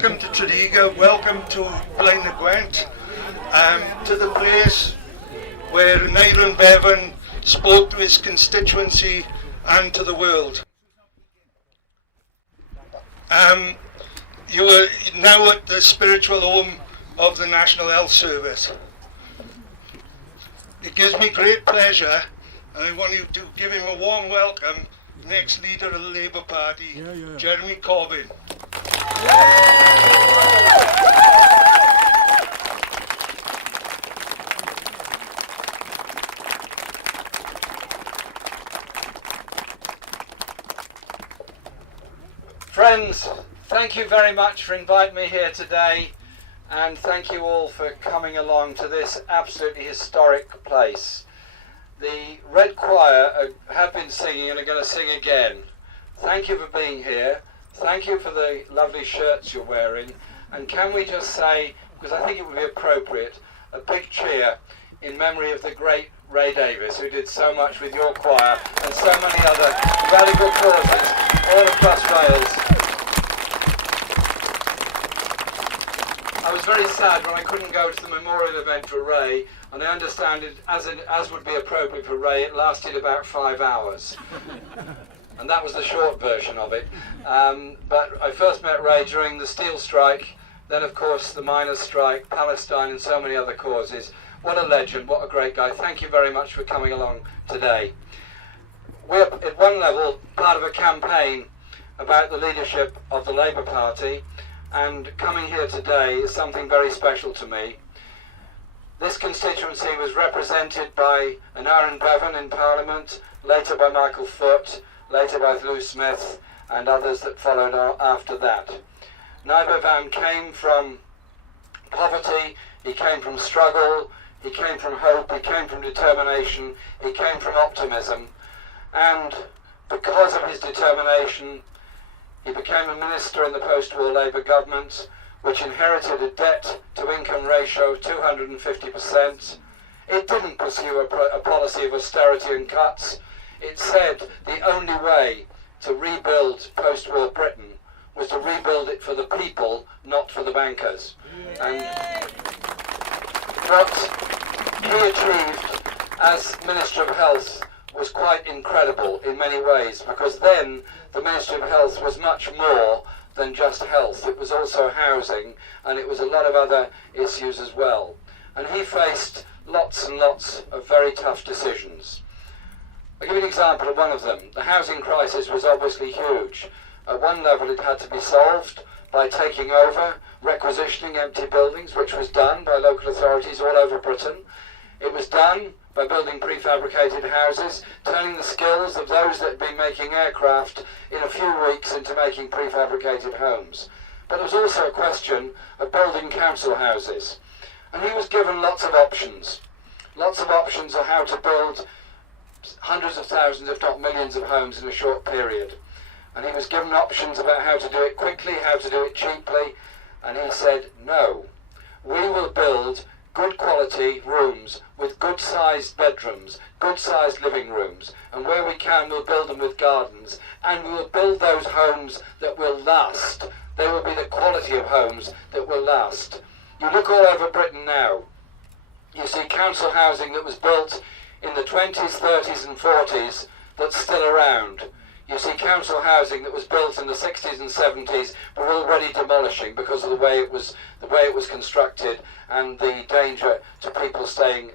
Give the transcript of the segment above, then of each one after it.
Welcome to Tredegar, welcome to Gwent, to the place where Aneurin Bevan spoke to his constituency and to the world. You are now at the spiritual home of the National Health Service. It gives me great pleasure, and I want you to give him a warm welcome, next leader of the Labour Party, Jeremy Corbyn. Friends, thank you very much for inviting me here today, and thank you all for coming along to this absolutely historic place. The Red Choir have been singing and are going to sing again. Thank you for being here. Thank you for the lovely shirts you're wearing. And can we just say, because I think it would be appropriate, a big cheer in memory of the great Ray Davis, who did so much with your choir and so many other radical causes all across Wales. I was very sad when I couldn't go to the memorial event for Ray, and I understand it, as would be appropriate for Ray, it lasted about 5 hours. And that was the short version of it. But I first met Ray during the steel strike, then of course the miners' strike, Palestine and so many other causes. What a legend, what a great guy. Thank you very much for coming along today. We're at one level part of a campaign about the leadership of the Labour Party, and coming here today is something very special to me. This constituency was represented by Aneurin Bevan in Parliament, later by Michael Foot, later by Lou Smith and others that followed after that. Bevan came from poverty, he came from struggle, he came from hope, he came from determination, he came from optimism, and because of his determination he became a minister in the post-war Labour government, which inherited a debt-to-income ratio of 250%. It didn't pursue a policy of austerity and cuts. It said the only way to rebuild post-war Britain was to rebuild it for the people, not for the bankers. And what he achieved as Minister of Health was quite incredible in many ways, because then the Ministry of Health was much more than just health. It was also housing, and it was a lot of other issues as well. And he faced lots and lots of very tough decisions. I'll give you an example of one of them. The housing crisis was obviously huge. At one level it had to be solved by taking over, requisitioning empty buildings, which was done by local authorities all over Britain. It was done by building prefabricated houses, turning the skills of those that had been making aircraft in a few weeks into making prefabricated homes. But there was also a question of building council houses. And he was given lots of options of how to build hundreds of thousands, if not millions of homes in a short period. And he was given options about how to do it quickly, how to do it cheaply, and he said, no, we will build good quality rooms with good sized bedrooms, good sized living rooms, and where we can we'll build them with gardens, and we will build those homes that will last. They will be the quality of homes that will last. You look all over Britain now, you see council housing that was built in the 20s, 30s and 40s that's still around. You see council housing that was built in the 60s and 70s but already demolishing because of the way it was constructed and the danger to people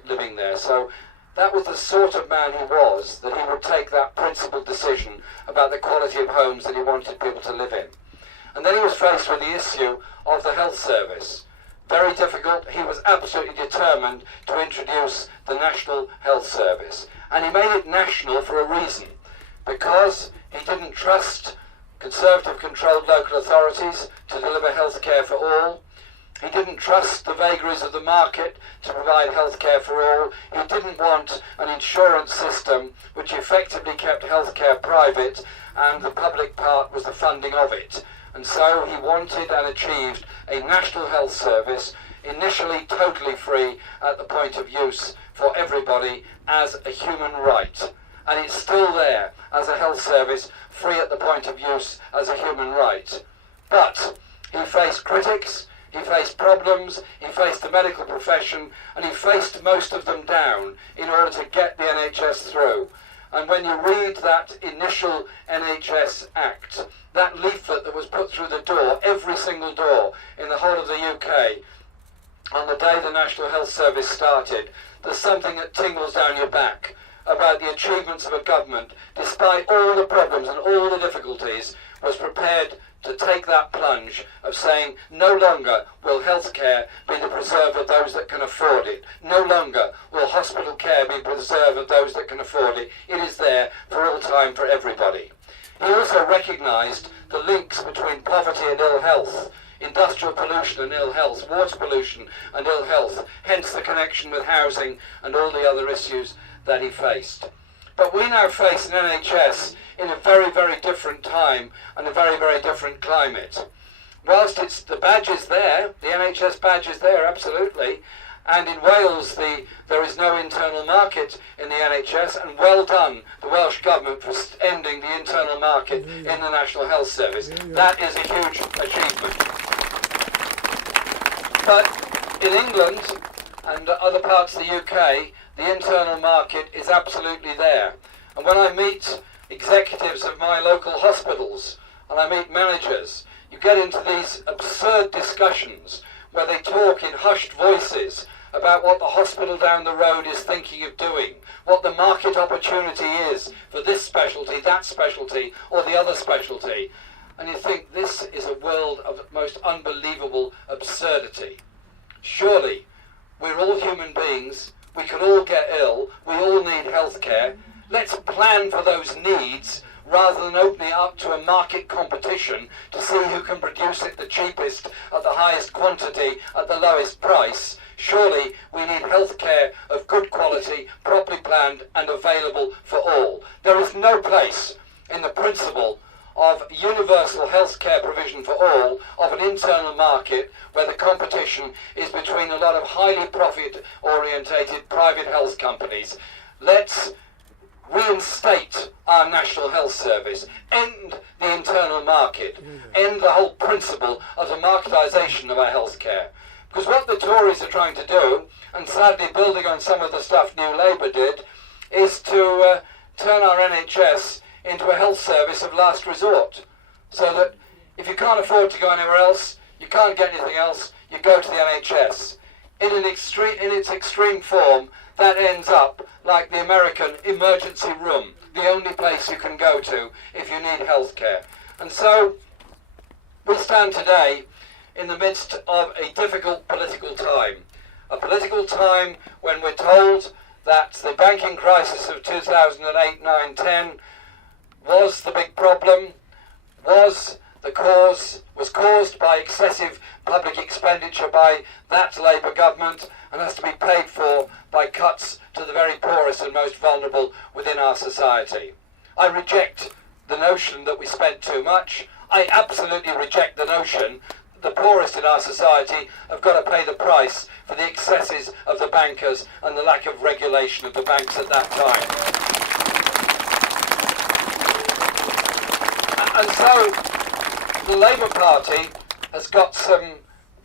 living there. So that was the sort of man he was, that he would take that principled decision about the quality of homes that he wanted people to live in. And then he was faced with the issue of the health service. Very difficult. He was absolutely determined to introduce the National Health Service. And he made it national for a reason, because he didn't trust Conservative-controlled local authorities to deliver health care for all. He didn't trust the vagaries of the market to provide health care for all. He didn't want an insurance system which effectively kept health care private and the public part was the funding of it. And so he wanted and achieved a national health service, initially totally free at the point of use for everybody as a human right. And it's still there as a health service, free at the point of use as a human right. But He faced critics, he faced problems, he faced the medical profession, and he faced most of them down in order to get the NHS through. And when you read that initial NHS Act, that leaflet that was put through the door, every single door in the whole of the UK, on the day the National Health Service started, there's something that tingles down your back about the achievements of a government, despite all the problems and all the difficulties, was prepared to take that plunge of saying no longer will healthcare be the preserve of those that can afford it. No longer will hospital care be preserve of those that can afford it. It is there for all time for everybody. He also recognised the links between poverty and ill health, industrial pollution and ill health, water pollution and ill health, hence the connection with housing and all the other issues that he faced. But we now face an NHS in a very, very different time and a very, very different climate. Whilst the badge is there, the NHS badge is there, absolutely, and in Wales there is no internal market in the NHS, and well done the Welsh Government for ending the internal market in the National Health Service. That is a huge achievement. But in England and other parts of the UK, the internal market is absolutely there. And when I meet executives of my local hospitals and I meet managers, you get into these absurd discussions where they talk in hushed voices about what the hospital down the road is thinking of doing, what the market opportunity is for this specialty, that specialty, or the other specialty. And you think this is a world of most unbelievable absurdity. Surely, we're all human beings, we can all get ill, we all need health care. Let's plan for those needs rather than opening it up to a market competition to see who can produce it the cheapest, at the highest quantity, at the lowest price. Surely we need health care of good quality, properly planned and available for all. There is no place in the principle of universal health care provision for all, of an internal market where the competition is between a lot of highly profit-orientated private health companies. Let's reinstate our National Health Service, end the internal market, end the whole principle of the marketisation of our health care. Because what the Tories are trying to do, and sadly building on some of the stuff New Labour did, is to turn our NHS into a health service of last resort. So that if you can't afford to go anywhere else, you can't get anything else, you go to the NHS. In its extreme form, that ends up like the American emergency room, the only place you can go to if you need health care. And so we stand today in the midst of a difficult political time. A political time when we're told that the banking crisis of 2008, 9, 10 was the big problem, was caused by excessive public expenditure by that Labour government, and has to be paid for by cuts to the very poorest and most vulnerable within our society. I reject the notion that we spent too much. I absolutely reject the notion the poorest in our society have got to pay the price for the excesses of the bankers and the lack of regulation of the banks at that time. And so the Labour Party has got some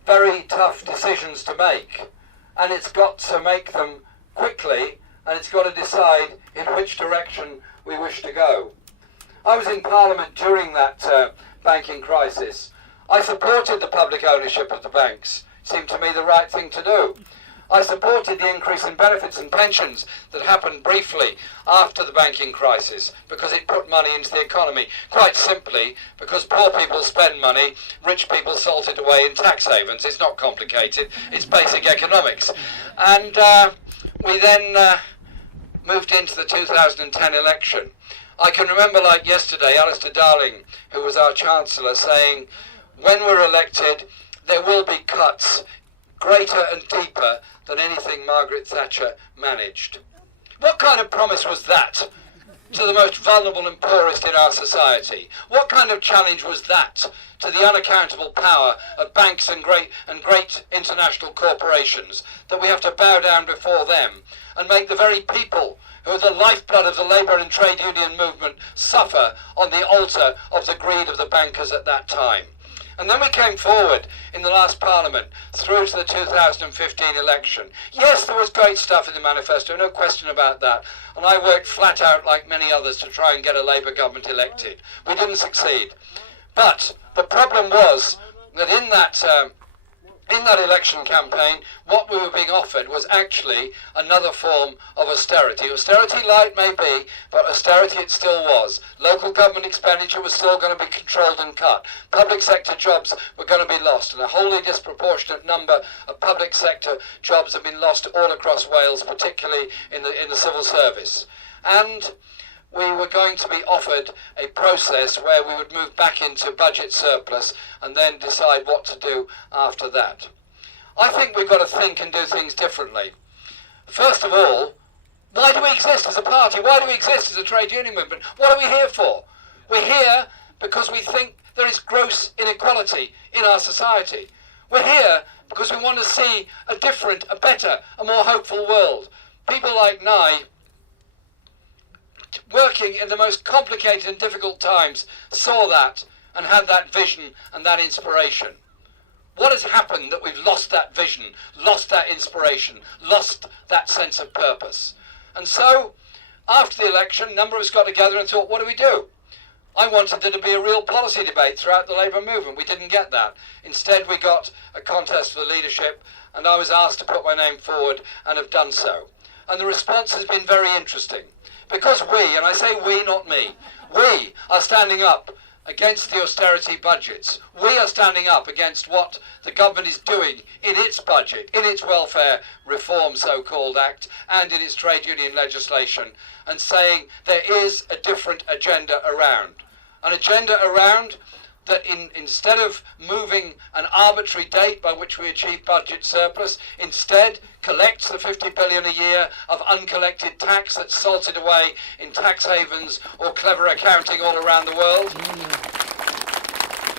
very tough decisions to make, and it's got to make them quickly, and it's got to decide in which direction we wish to go. I was in Parliament during that banking crisis. I supported the public ownership of the banks. It seemed to me the right thing to do. I supported the increase in benefits and pensions that happened briefly after the banking crisis because it put money into the economy. Quite simply because poor people spend money, rich people salt it away in tax havens. It's not complicated, it's basic economics. And we then moved into the 2010 election. I can remember like yesterday Alistair Darling, who was our Chancellor, saying, when we're elected there will be cuts greater and deeper than anything Margaret Thatcher managed. What kind of promise was that to the most vulnerable and poorest in our society? What kind of challenge was that to the unaccountable power of banks and great international corporations, that we have to bow down before them and make the very people who are the lifeblood of the labour and trade union movement suffer on the altar of the greed of the bankers at that time? And then we came forward in the last Parliament through to the 2015 election. Yes, there was great stuff in the manifesto, no question about that. And I worked flat out like many others to try and get a Labour government elected. We didn't succeed. But the problem was that in that election campaign, what we were being offered was actually another form of austerity. Austerity light may be, but austerity it still was. Local government expenditure was still going to be controlled and cut. Public sector jobs were going to be lost, and a wholly disproportionate number of public sector jobs have been lost all across Wales, particularly in the civil service. And we were going to be offered a process where we would move back into budget surplus and then decide what to do after that. I think we've got to think and do things differently. First of all, why do we exist as a party? Why do we exist as a trade union movement? What are we here for? We're here because we think there is gross inequality in our society. We're here because we want to see a different, a better, a more hopeful world. People like Nye, working in the most complicated and difficult times, saw that and had that vision and that inspiration. What has happened that we've lost that vision, lost that inspiration, lost that sense of purpose? And so, after the election, a number of us got together and thought, what do we do? I wanted there to be a real policy debate throughout the Labour movement. We didn't get that. Instead, we got a contest for leadership, and I was asked to put my name forward and have done so. And the response has been very interesting. Because we, and I say we, not me, we are standing up against the austerity budgets. We are standing up against what the government is doing in its budget, in its welfare reform so-called act, and in its trade union legislation, and saying there is a different agenda around. An agenda around that instead of moving an arbitrary date by which we achieve budget surplus, instead collects the 50 billion a year of uncollected tax that's salted away in tax havens or clever accounting all around the world.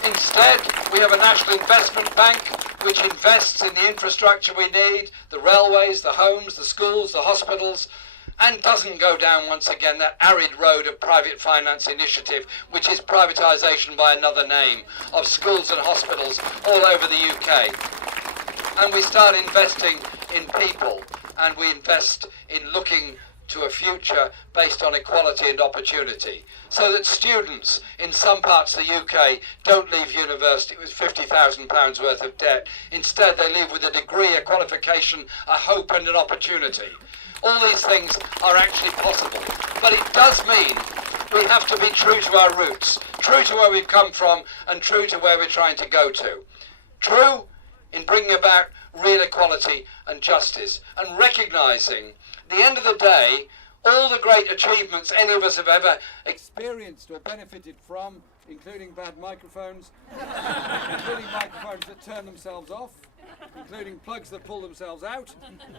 Instead, we have a national investment bank which invests in the infrastructure we need, the railways, the homes, the schools, the hospitals, and doesn't go down once again that arid road of private finance initiative, which is privatisation by another name, of schools and hospitals all over the UK. And we start investing in people, and we invest in looking to a future based on equality and opportunity, so that students in some parts of the UK don't leave university with £50,000 worth of debt. Instead, they leave with a degree, a qualification, a hope and an opportunity. All these things are actually possible, but it does mean we have to be true to our roots, true to where we've come from, and true to where we're trying to go to. True in bringing about real equality and justice, and recognising, at the end of the day, all the great achievements any of us have ever experienced or benefited from, including bad microphones, including microphones that turn themselves off, including plugs that pull themselves out.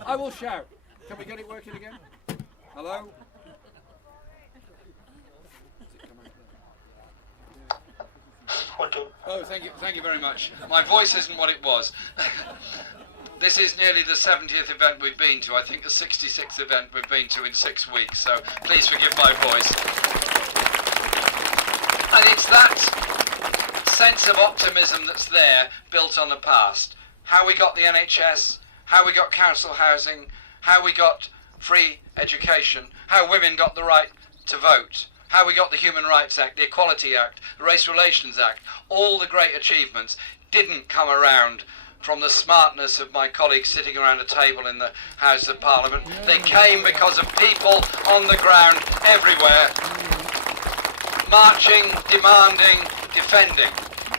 I will shout. Can we get it working again? Hello? Oh, thank you very much. My voice isn't what it was. This is nearly the 70th event we've been to. I think the 66th event we've been to in 6 weeks, so please forgive my voice. And it's that sense of optimism that's there, built on the past. How we got the NHS, how we got council housing, how we got free education, how women got the right to vote, how we got the Human Rights Act, the Equality Act, the Race Relations Act. All the great achievements didn't come around from the smartness of my colleagues sitting around a table in the House of Parliament. They came because of people on the ground everywhere, marching, demanding, defending.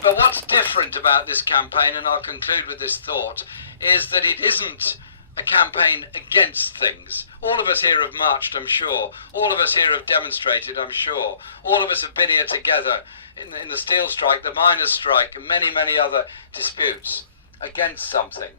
But what's different about this campaign, and I'll conclude with this thought, is that it isn't a campaign against things. All of us here have marched, I'm sure. All of us here have demonstrated, I'm sure. All of us have been here together in the steel strike, the miners' strike, and many, many other disputes against something.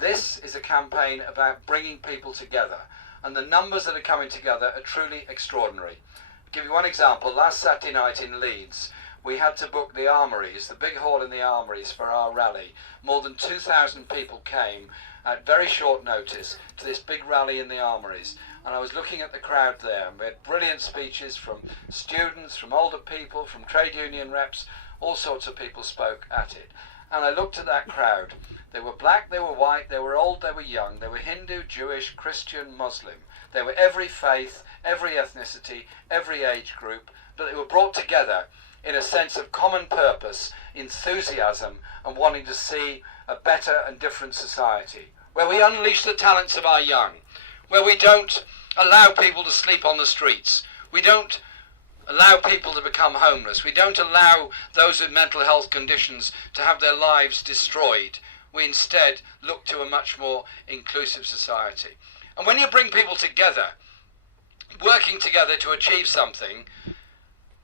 This is a campaign about bringing people together, and the numbers that are coming together are truly extraordinary. I'll give you one example. Last Saturday night in Leeds, we had to book the Armouries, the big hall in the Armouries, for our rally. More than 2,000 people came at very short notice to this big rally in the Armouries, and I was looking at the crowd there, and we had brilliant speeches from students, from older people, from trade union reps, all sorts of people spoke at it. And I looked at that crowd. They were black, they were white, they were old, they were young, they were Hindu, Jewish, Christian, Muslim. They were every faith, every ethnicity, every age group, but they were brought together in a sense of common purpose, enthusiasm, and wanting to see a better and different society, where we unleash the talents of our young, where we don't allow people to sleep on the streets, we don't allow people to become homeless, we don't allow those with mental health conditions to have their lives destroyed. We instead look to a much more inclusive society. And when you bring people together, working together to achieve something,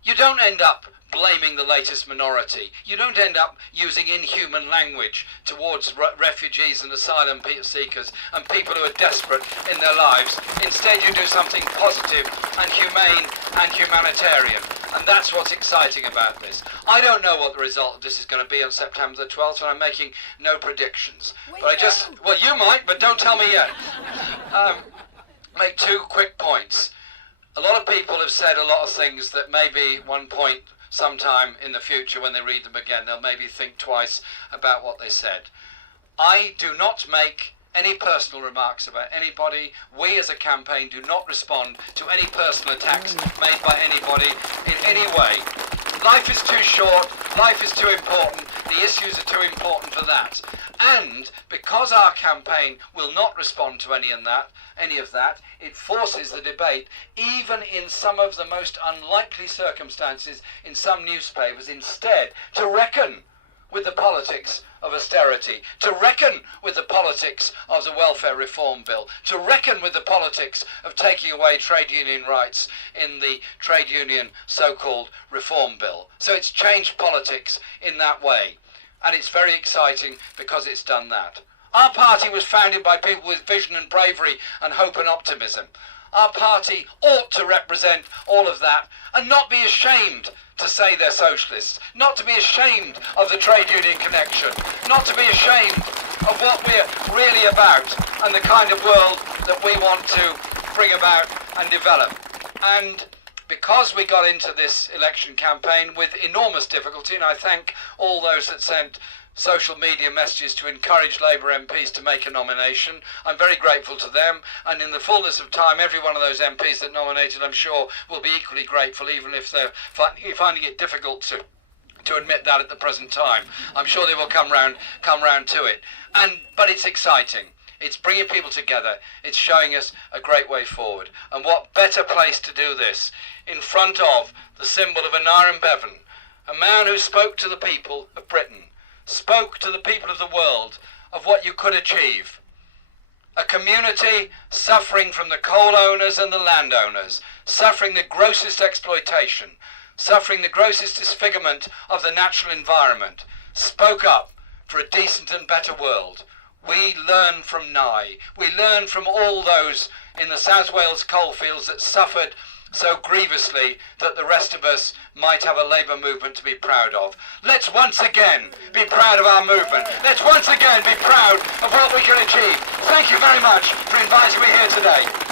you don't end up blaming the latest minority. You don't end up using inhuman language towards refugees and asylum seekers and people who are desperate in their lives. Instead, you do something positive and humane and humanitarian. And that's what's exciting about this. I don't know what the result of this is going to be on September the 12th, and I'm making no predictions. Well, you might, but don't tell me yet. Make two quick points. A lot of people have said a lot of things that maybe one point sometime in the future when they read them again, they'll maybe think twice about what they said. I do not make any personal remarks about anybody. We as a campaign do not respond to any personal attacks made by anybody in any way. Life is too short, life is too important, the issues are too important for that. And because our campaign will not respond to any of that, it forces the debate, even in some of the most unlikely circumstances in some newspapers, instead to reckon with the politics of austerity, to reckon with the politics of the welfare reform bill, to reckon with the politics of taking away trade union rights in the trade union so-called reform bill. So it's changed politics in that way. And it's very exciting because it's done that. Our party was founded by people with vision and bravery and hope and optimism. Our party ought to represent all of that and not be ashamed to say they're socialists, not to be ashamed of the trade union connection, not to be ashamed of what we're really about and the kind of world that we want to bring about and develop. And because we got into this election campaign with enormous difficulty, and I thank all those that sent social media messages to encourage Labour MPs to make a nomination. I'm very grateful to them, and in the fullness of time, every one of those MPs that nominated, I'm sure, will be equally grateful, even if they're finding it difficult to admit that at the present time. I'm sure they will come round to it. But it's exciting. It's bringing people together. It's showing us a great way forward. And what better place to do this in front of the symbol of Aneurin Bevan, a man who spoke to the people of Britain, spoke to the people of the world of what you could achieve. A community suffering from the coal owners and the landowners, suffering the grossest exploitation, suffering the grossest disfigurement of the natural environment, spoke up for a decent and better world. We learn from Nye. We learn from all those in the South Wales coalfields that suffered so grievously that the rest of us might have a Labour movement to be proud of. Let's once again be proud of our movement. Let's once again be proud of what we can achieve. Thank you very much for inviting me here today.